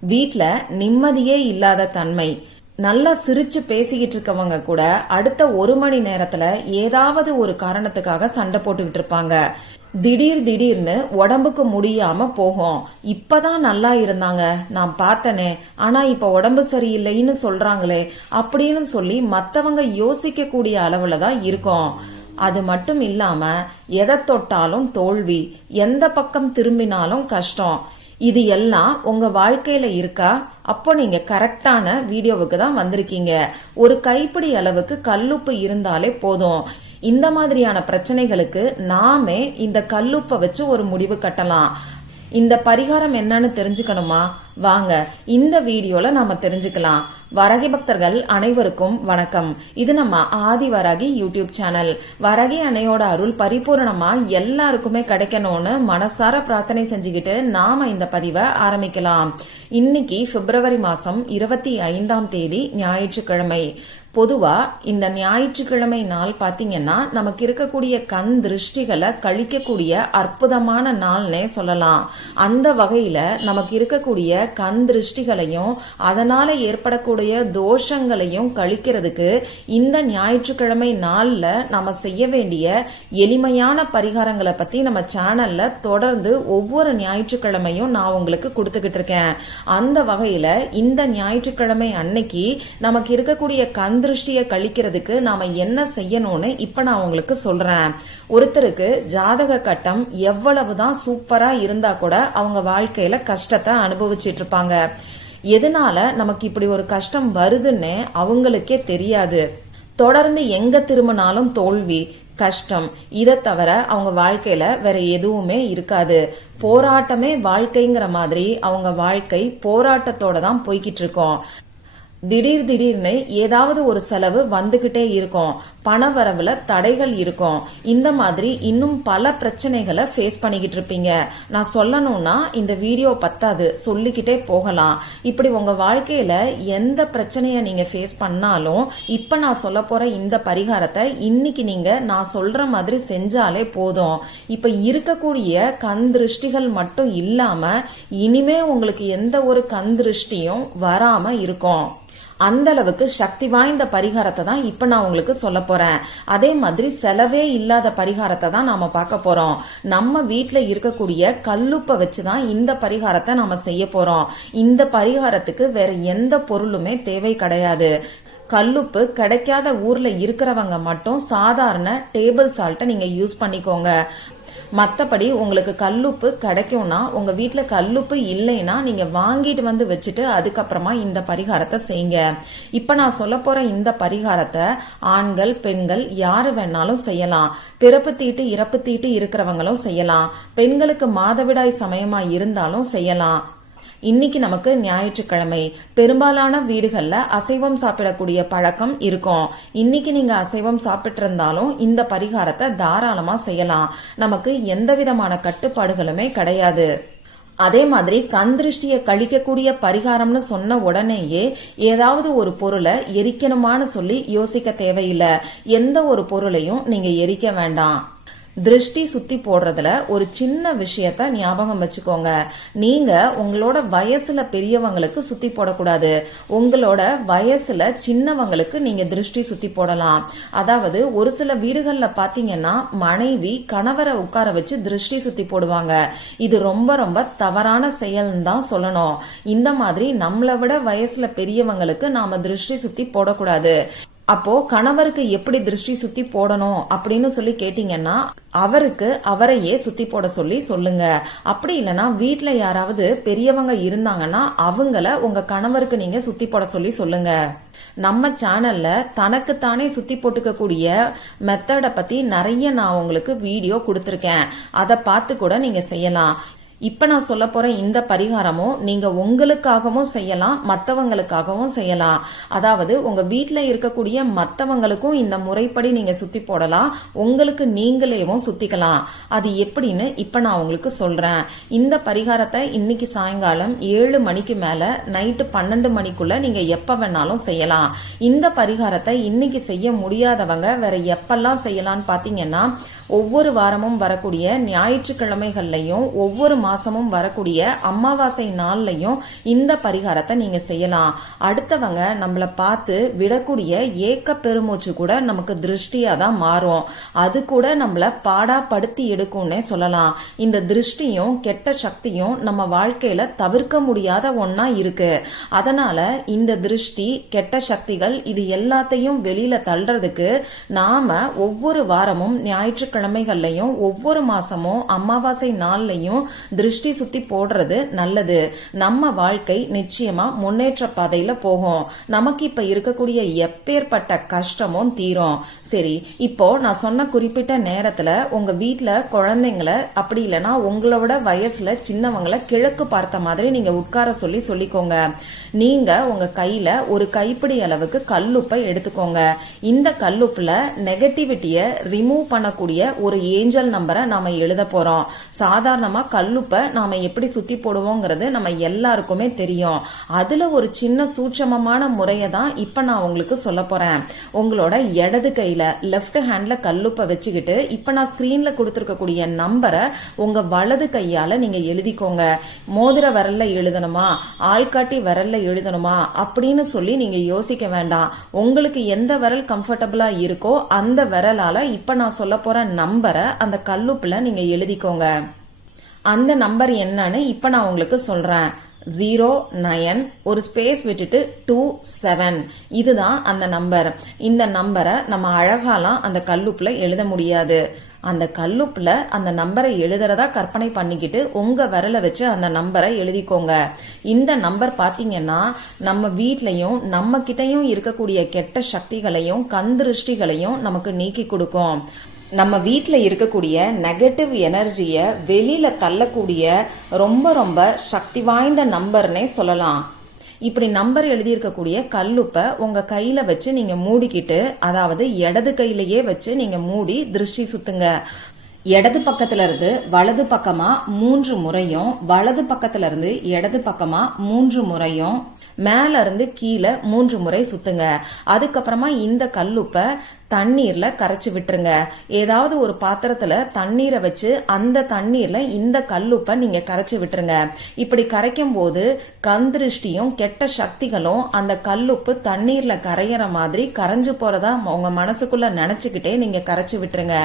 வீட்ல நிம்மதியே இல்லாத தன்மை. நல்லா சிரிச்சு பேசிக்கிட்டு இருக்கவங்க கூட அடுத்த ஒரு மணி நேரத்துல ஏதாவது ஒரு காரணத்துக்காக சண்டை போட்டுக்கிட்டு இருப்பாங்க. திடீர் திடீர்னு உடம்புக்கு முடியாம போகும். இப்பதான் நல்லா இருந்தாங்க. நான் பார்த்தனே. ஆனா இப்ப உடம்பு சரியில்லைன்னு சொல்றாங்களே அப்படின்னு சொல்லி மத்தவங்க யோசிக்க கூடிய அளவுல தான் இருக்கும். அது மட்டும் இல்லாம எதை தொட்டாலும் தோல்வி எந்த பக்கம் திரும்பினாலும் கஷ்டம். இது எல்லாம் உங்க வாழ்க்கையில இருக்கா? அப்போ நீங்க கரெக்டான வீடியோவுக்கு தான் வந்திருக்கீங்க. ஒரு கைப்பிடி அளவுக்கு கல்லுப்பு இருந்தாலே போதும். இந்த மாதிரியான பிரச்சனைகளுக்கு நாமே இந்த கல்லுப்பை வச்சு ஒரு முடிவு கட்டலாம். இந்த பரிகாரம் என்னன்னு தெரிஞ்சுக்கணுமா? வாங்க இந்த வீடியோல நாம தெரிஞ்சுக்கலாம். வரகி பக்தர்கள் அனைவருக்கும் வணக்கம். இது நம்ம ஆதி வரகி யூடியூப் சேனல். வரகி அணையோட அருள் பரிபூர்ணமா எல்லாருக்குமே கிடைக்கணும்னு மனசார பிரார்த்தனை செஞ்சுக்கிட்டு நாம இந்த பதிவை ஆரம்பிக்கலாம். இன்னைக்கு பிப்ரவரி மாசம் இருபத்தி ஐந்தாம் தேதி ஞாயிற்றுக்கிழமை. பொதுவா இந்த ஞாயிற்றுக்கிழமை நாள் பாத்தீங்கன்னா நமக்கு இருக்கக்கூடிய கண் திருஷ்டிகளை கழிக்கக்கூடிய அற்புதமான நாள்னே சொல்லலாம். அந்த வகையில நமக்கு இருக்கக்கூடிய கண் திருஷ்டிகளையும் அதனால ஏற்படக்கூடிய தோஷங்களையும் கழிக்கிறதுக்கு இந்த ஞாயிற்றுக்கிழமை நாள்ல நம்ம செய்ய வேண்டிய எளிமையான பரிகாரங்களை பத்தி நம்ம சேனல்ல தொடர்ந்து ஒவ்வொரு ஞாயிற்றுக்கிழமையும் நான் உங்களுக்கு கொடுத்துக்கிட்டு இருக்கேன். அந்த வகையில இந்த ஞாயிற்றுக்கிழமை அன்னைக்கு நமக்கு இருக்கக்கூடிய கண் திருஷ்டியை கழிக்கிறதுக்கு நாம என்ன செய்யணும்னு இப்ப நான் உங்களுக்கு சொல்றேன். ஒருத்தருக்கு ஜாதக கட்டம் எவ்வளவுதான் சூப்பரா இருந்தா கூட அவங்க வாழ்க்கையில கஷ்டத்தை அனுபவிச்சிட்டு இருப்பாங்க எதனால நமக்கு இப்படி ஒரு கஷ்டம் வருதுன்னு அவங்களுக்கே தெரியாது. தொடர்ந்து எங்க திரும்பினாலும் தோல்வி கஷ்டம் இதை தவிர அவங்க வாழ்க்கையில வேற எதுவுமே இருக்காது. போராட்டமே வாழ்க்கைங்கிற மாதிரி அவங்க வாழ்க்கை போராட்டத்தோட தான் போய்கிட்டு இருக்கோம். திடீர் திடீர்னு ஏதாவது ஒரு செலவு வந்துகிட்டே இருக்கும். பண வரவுல தடைகள் இருக்கும். இந்த மாதிரி இன்னும் பல பிரச்சனைகளை ஃபேஸ் பண்ணிக்கிட்டு இருப்பீங்க. நான் சொல்லணும்னா இந்த வீடியோ பத்தாது. சொல்லிக்கிட்டே போகலாம். இப்படி உங்க வாழ்க்கையில எந்த பிரச்சனையை நீங்க ஃபேஸ் பண்ணாலும் இப்ப நான் சொல்ல போற இந்த பரிகாரத்தை இன்னைக்கு நீங்க நான் சொல்ற மாதிரி செஞ்சாலே போதும். இப்ப இருக்கக்கூடிய கண் திருஷ்டிகள் மட்டும் இல்லாம இனிமே உங்களுக்கு எந்த ஒரு கண் திருஷ்டியும் வராம இருக்கும். அந்த அளவுக்கு சக்தி வாய்ந்த பரிகாரத்தை தான் இப்ப நான் உங்களுக்கு சொல்ல போறேன். அதே மாதிரி செலவே இல்லாத பரிகாரத்தை தான் நாம பார்க்க போறோம். நம்ம வீட்டில் இருக்கக்கூடிய கல்லுப்பை வச்சு தான் இந்த பரிகாரத்தை நாம செய்ய போறோம். இந்த பரிகாரத்துக்கு வேற எந்த பொருளுமே தேவை கிடையாது. கல்லுப்பு கிடைக்காத ஊர்ல இருக்கிறவங்க மட்டும் சாதாரண டேபிள் சால்ட்டை நீங்க யூஸ் பண்ணிக்கோங்க. மத்தபடி உங்களுக்கு கல்லுப்பு கிடைக்கும்னா உங்க வீட்டில் கல்லுப்பு இல்லைன்னா நீங்க வாங்கிட்டு வந்து வச்சுட்டு அதுக்கப்புறமா இந்த பரிகாரத்தை செய்யுங்க. இப்ப நான் சொல்ல போற இந்த பரிகாரத்தை ஆண்கள் பெண்கள் யாரு வேணாலும் செய்யலாம். பிறப்பு தீட்டு இறப்பு தீட்டு இருக்கிறவங்களும் செய்யலாம். பெண்களுக்கு மாதவிடாய் சமயமா இருந்தாலும் செய்யலாம். இன்னைக்கு நமக்கு ஞாயிற்றுக்கிழமை. பெரும்பாலான வீடுகள்ல அசைவம் சாப்பிடக்கூடிய பழக்கம் இருக்கும். இன்னைக்கு நீங்க அசைவம் சாப்பிட்டு இருந்தாலும் இந்த பரிகாரத்தை தாராளமா செய்யலாம். நமக்கு எந்த விதமான கட்டுப்பாடுகளுமே கிடையாது. அதே மாதிரி கண் திருஷ்டியை கழிக்கக்கூடிய பரிகாரம்னு சொன்ன உடனேயே ஏதாவது ஒரு பொருளை எரிக்கணுமான்னு சொல்லி யோசிக்க தேவையில்லை. எந்த ஒரு பொருளையும் நீங்க எரிக்க வேண்டாம். திருஷ்டி சுத்தி போடுறதுல ஒரு சின்ன விஷயத்த ஞாபகம் வச்சுக்கோங்க. நீங்க உங்களோட வயசுல பெரியவங்களுக்கு சுத்தி போடக்கூடாது. உங்களோட வயசுல சின்னவங்களுக்கு நீங்க திருஷ்டி சுத்தி போடலாம். அதாவது ஒரு சில வீடுகள்ல பாத்தீங்கன்னா மனைவி கணவரை உட்கார வச்சு திருஷ்டி சுத்தி போடுவாங்க. இது ரொம்ப ரொம்ப தவறான செயல்னு தான் சொல்லணும். இந்த மாதிரி நம்மளை விட வயசுல பெரியவங்களுக்கு நாம திருஷ்டி சுத்தி போடக்கூடாது. அப்போ கணவருக்கு எப்படி திருஷ்டி சுத்தி போடணும் அப்படின்னு சொல்லி கேட்டீங்கன்னா அவருக்கு அவரையே சுத்தி போட சொல்லி சொல்லுங்க. அப்படி இல்லைன்னா வீட்டுல யாராவது பெரியவங்க இருந்தாங்கன்னா அவங்கள உங்க கணவருக்கு நீங்க சுத்தி போட சொல்லி சொல்லுங்க. நம்ம சேனல்ல தனக்குத்தானே சுத்தி போட்டுக்கக்கூடிய மெத்தடை பத்தி நிறைய நான் உங்களுக்கு வீடியோ கொடுத்துருக்கேன். அதை பார்த்து கூட நீங்க செய்யலாம். இப்ப நான் சொல்ல போற இந்த பரிகாரமும் நீங்க உங்களுக்காகவும் செய்யலாம் மற்றவங்களுக்காகவும் செய்யலாம். அதாவது உங்க வீட்டில் இருக்கக்கூடிய மற்றவங்களுக்கும் இந்த முறைப்படி நீங்க சுத்தி போடலாம் உங்களுக்கு நீங்களேவும் சுத்திக்கலாம். அது எப்படின்னு இப்ப நான் உங்களுக்கு சொல்றேன். இந்த பரிகாரத்தை இன்னைக்கு சாயங்காலம் ஏழு மணிக்கு மேல நைட்டு பன்னெண்டு மணிக்குள்ள நீங்க எப்ப வேணாலும் செய்யலாம். இந்த பரிகாரத்தை இன்னைக்கு செய்ய முடியாதவங்க வேற எப்பெல்லாம் செய்யலாம்னு பாத்தீங்கன்னா ஒவ்வொரு வாரமும் வரக்கூடிய ஞாயிற்றுக்கிழமைகள்லயும் ஒவ்வொரு மாசமும் வரக்கூடிய அமாவாசை நாள்லையும் இந்த பரிகாரத்தை நீங்க செய்யலாம். அடுத்தவங்க நம்மள பார்த்து விடக்கூடிய ஏக்க பெருமூச்சு கூட நமக்கு திருஷ்டியா தான் மாறும். அது கூட நம்மள பாடாப்படுத்தி எடுக்கும்னே சொல்லலாம். இந்த திருஷ்டியும் கெட்ட சக்தியும் நம்ம வாழ்க்கையில தவிர்க்க முடியாத ஒன்னா இருக்கு. அதனால இந்த திருஷ்டி கெட்ட சக்திகள் இது எல்லாத்தையும் வெளியில தள்ளுறதுக்கு நாம ஒவ்வொரு வாரமும் ஞாயிற்றுக்கிழமைகள்லையும் ஒவ்வொரு மாசமும் அமாவாசை நாள்லையும் திருஷ்டி சுத்தி போடுறது நல்லது. நம்ம வாழ்க்கை நிச்சயமா முன்னேற்ற பாதையில போகும். நமக்கு இப்ப இருக்கக்கூடிய எப்பேற்பட்ட கஷ்டமும் தீரும். சரி இப்போ நான் சொன்ன குறிப்பிட்ட நேரத்துல உங்க வீட்டுல குழந்தைங்கள அப்படி இல்லைன்னா உங்களோட வயசுல சின்னவங்களை கிழக்கு பார்த்த மாதிரி நீங்க உட்கார சொல்லி சொல்லிக்கோங்க. நீங்க உங்க கையில ஒரு கைப்பிடி அளவுக்கு கல்லுப்பை எடுத்துக்கோங்க. இந்த கல்லுப்புல நெகட்டிவிட்டிய ரிமூவ் பண்ணக்கூடிய ஒரு ஏஞ்சல் நம்பரை நாம எழுத போறோம். சாதாரணமா கல்லுப்பு நாம எப்படி சுத்தி போடுவோங்கிறது நம்ம எல்லாருக்குமே தெரியும். அதுல ஒரு சின்ன சூட்சமமான முறையை தான் இப்ப நான் உங்களுக்கு சொல்ல போறேன். உங்களோட இடது கையில லெஃப்ட் ஹேண்ட்ல கல்லுப்பை வச்சுக்கிட்டு இப்ப நான் ஸ்கிரீன்ல கொடுத்துருக்கக்கூடிய நம்பரை உங்க வலது கையால நீங்க எழுதிக்கோங்க. மோதிர விரல்ல எழுதணுமா? ஆள்காட்டி விரல்ல எழுதணுமா? அப்படின்னு சொல்லி நீங்க யோசிக்க வேண்டாம். உங்களுக்கு எந்த விரல் கம்ஃபர்டபுளா இருக்கோ அந்த விரலால இப்ப நான் சொல்ல போற நம்பரை அந்த கல்லுப்புல நீங்க எழுதிக்கோங்க. அந்த நம்பர் என்னன்னு இப்ப நான் உங்களுக்கு சொல்றேன். ஜீரோ நயன் ஒரு ஸ்பேஸ் விட்டுட்டு டூ செவன் இதுதான் அந்த நம்பர் இந்த நம்பரை நம்ம அழகாலாம் அந்த கல்லுப்புல எழுத முடியாது. அந்த கல்லுப்புல அந்த நம்பரை எழுதுறதா கற்பனை பண்ணிக்கிட்டு உங்க விரலை வச்சு அந்த நம்பரை எழுதிக்கோங்க. இந்த நம்பர் பாத்தீங்கன்னா நம்ம வீட்லயும் நம்ம கிட்டையும் இருக்கக்கூடிய கெட்ட சக்திகளையும் கந்திருஷ்டிகளையும் நமக்கு நீக்கி கொடுக்கும். நம்ம வீட்டில் இருக்கக்கூடிய நெகட்டிவ் எனர்ஜியை வெளியில தள்ளக்கூடிய ரொம்ப ரொம்ப சக்தி வாய்ந்த நம்பர்னே சொல்லலாம். இப்படி நம்பர் எழுதியிருக்கக்கூடிய கல்லுப்பை உங்க கையில வச்சு நீங்க மூடிக்கிட்டு அதாவது இடது கையிலேயே வச்சு நீங்க மூடி திருஷ்டி சுத்துங்க. இடது பக்கத்துல இருந்து வலது பக்கமா மூன்று முறையும் வலது பக்கத்துல இருந்து இடது பக்கமா மூன்று முறையும் மேல இருந்து கீழே மூன்று முறை சுத்துங்க. அதுக்கப்புறமா இந்த கல்லுப்பை தண்ணீர்ல கரைச்சு விட்டுருங்க. ஏதாவது ஒரு பாத்திரத்துல தண்ணீரை வச்சு அந்த தண்ணீர்ல இந்த கல்லுப்பை நீங்க கரைச்சு விட்டுருங்க. இப்படி கரைக்கும் போது கந்திருஷ்டியும் கெட்ட சக்திகளும் அந்த கல்லுப்பு தண்ணீர்ல கரையிற மாதிரி கரைஞ்சு போறதா உங்க மனசுக்குள்ள நினைச்சுக்கிட்டே நீங்க கரைச்சு விட்டுருங்க.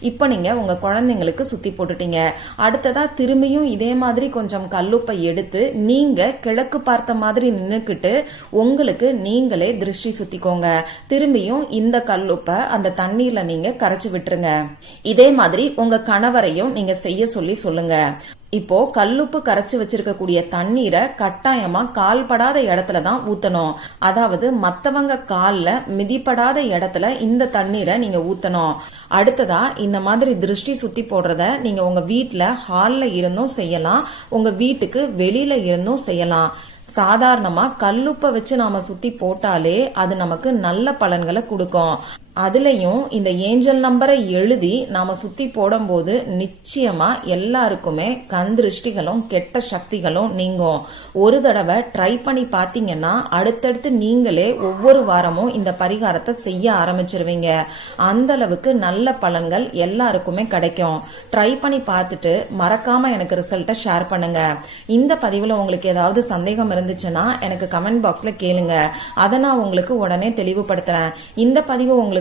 இப்ப நீங்க உங்க குழந்தைங்களுக்கு சுத்தி போட்டுட்டீங்க. அடுத்ததா திரும்பியும் இதே மாதிரி கொஞ்சம் கல்லுப்பை எடுத்து நீங்க கிழக்கு பார்த்த மாதிரி நின்னுக்கிட்டு உங்களுக்கு நீங்களே திருஷ்டி சுத்திக்கோங்க. திரும்பியும் இந்த கல்லுப்பை அந்த தண்ணீர்ல நீங்க கரைச்சு விட்டுருங்க. இதே மாதிரி உங்க கணவரையும் நீங்க செய்ய சொல்லி சொல்லுங்க. இப்போ கல்லுப்பு கரைச்சு வச்சிருக்கக்கூடிய தண்ணீரை கட்டாயமா கால்படாத இடத்துல தான் ஊத்தணும். அதாவது மத்தவங்க கால்ல மிதிப்படாத இடத்துல இந்த தண்ணீரை நீங்க ஊத்தணும். அடுத்ததா இந்த மாதிரி திருஷ்டி சுத்தி போடுறத நீங்க உங்க வீட்டுல ஹால்ல இருந்தும் செய்யலாம். உங்க வீட்டுக்கு வெளியில இருந்தும் செய்யலாம். சாதாரணமா கல்லுப்பை வச்சு நாம சுத்தி போட்டாலே அது நமக்கு நல்ல பலன்களை கொடுக்கும். அதுலயும் இந்த ஏஞ்சல் நம்பரை எழுதி நாம சுத்தி போடும்போது நிச்சயமா எல்லாருக்குமே கண் திருஷ்டிகளும் கெட்ட சக்திகளும் நீங்கும். ஒரு தடவை ட்ரை பண்ணி பாத்தீங்கன்னா அடுத்தடுத்து நீங்களே ஒவ்வொரு வாரமும் இந்த பரிகாரத்தை செய்ய ஆரம்பிச்சிருவீங்க. அந்த அளவுக்கு நல்ல பலன்கள் எல்லாருக்குமே கிடைக்கும். ட்ரை பண்ணி பார்த்துட்டு மறக்காம எனக்கு ரிசல்ட்டை ஷேர் பண்ணுங்க. இந்த பதிவுல உங்களுக்கு ஏதாவது சந்தேகம் இருந்துச்சுன்னா எனக்கு கமெண்ட் பாக்ஸ்ல கேளுங்க. அதை நான் உங்களுக்கு உடனே தெளிவுபடுத்துறேன். இந்த பதிவு உங்களுக்கு